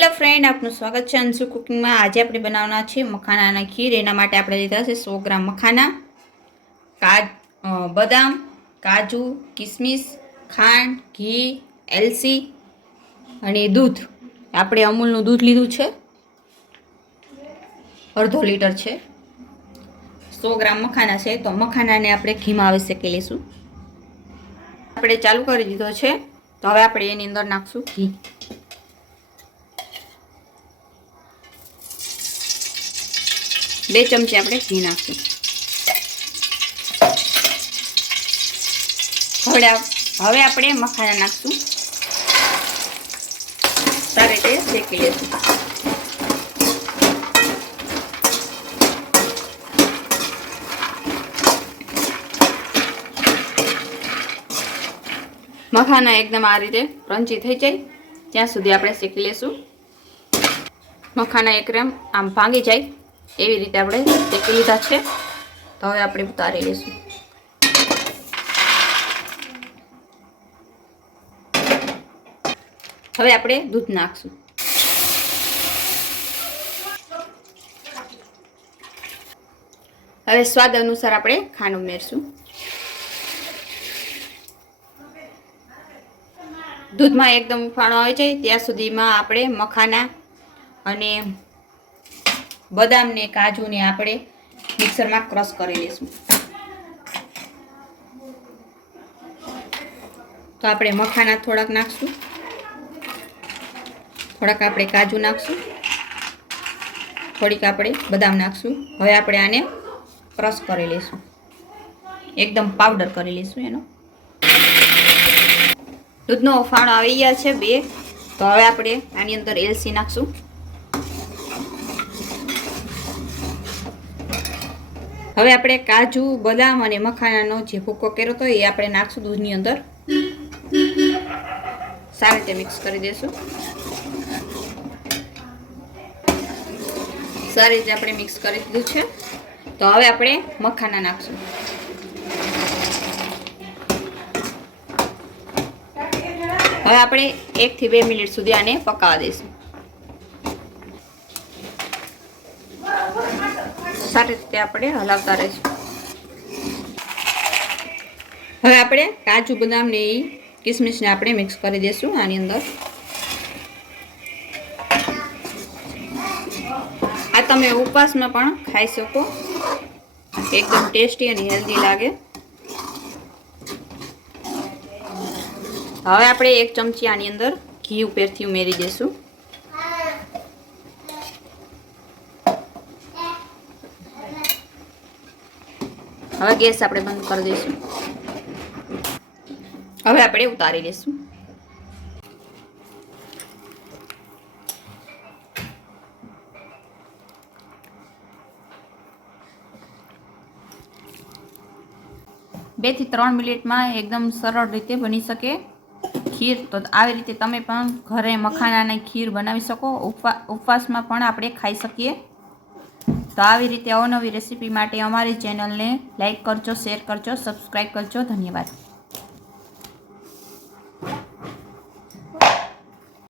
Hello friend, आपનું સ્વાગત છે અંશુ કુકિંગમાં। આજે આપણે બનાવવાના છે મખાનાના ખીર। એના માટે આપણે લીધા છે 100 ગ્રામ મખાના, બદામ, કાજુ, કિસમિસ, ખાંડ, ઘી, એલચી અને દૂધ। આપણે અમૂલનું દૂધ લીધું છે, અડધો લીટર છે। 100 ગ્રામ મખાના છે, તો મખાનાને આપણે ઘીમાં હવે શેકી લઈશું। આપણે ચાલુ કરી દીધો છે, તો હવે આપણે એની અંદર નાખશું ઘી। બે ચમચી આપણે ઘી નાખશું। હવે આપણે મખાના નાખશું, સારી રીતે શેકી લેશું। મખાના એકદમ આ રીતે ક્રંચી થઈ જાય ત્યાં સુધી આપણે શેકી લેશું। મખાના એકદમ આમ ભાંગી જાય એવી રીતે આપણે શેકી લીધા છે, તો હવે આપણે ઉતારી લઈશું। હવે આપણે દૂધ નાખશું। હવે સ્વાદ અનુસાર આપણે ખાંડ ઉમેરશું। દૂધમાં એકદમ ઉફાળો આવી જાય ત્યાં સુધીમાં આપણે મખાના અને બદામ ને કાજુ ને આપણે મિક્સરમાં ક્રશ કરી લઈશું। તો આપણે મખાના થોડાક નાખશું, થોડાક આપણે કાજુ નાખશું, થોડીક આપણે બદામ નાખશું। હવે આપણે આને ક્રશ કરી લઈશું, એકદમ પાવડર કરી લઈશું એનો। દૂધનો ફાણો આવી ગયા છે 2, તો હવે આપણે આની અંદર એલચી નાખશું। હવે આપણે કાજુ, બદામ અને મખાનાનો જે ભૂકો કર્યો હતો એ આપણે નાખશું દૂધની અંદર, સારી રીતે મિક્સ કરી દઈશું। સારી રીતે આપણે મિક્સ કરી દીધું છે, તો હવે આપણે મખાના નાખશું। હવે આપણે 1 થી 2 મિનિટ સુધી આને પકાવવા દઈશું। સારી રીતે આપણે હલાવતા રહીશું। હવે આપણે કાજુ, બદામ ને કિસમિસને આપણે મિક્સ કરી દઈશું આની અંદર। આ તમે ઉપવાસમાં પણ ખાઈ શકો, એકદમ ટેસ્ટી અને હેલ્ધી લાગે। હવે આપણે 1 ચમચી આની અંદર ઘી ઉપરથી ઉમેરી દઈશું। હવે ગેસ આપણે બંધ કરી દઈશું। હવે આપણે ઉતારી લઈશું। બે થી 3 મિનિટમાં એકદમ સરળ રીતે બની શકે ખીર। તો આવી રીતે તમે પણ ઘરે મખાનાની ખીર બનાવી શકો, ઉપવાસમાં પણ આપણે ખાઈ શકીએ। તો આવી રીતે અવનવી રેસીપી માટે અમારી ચેનલને લાઈક કરજો, શેર કરજો, સબસ્ક્રાઈબ કરજો। ધન્યવાદ।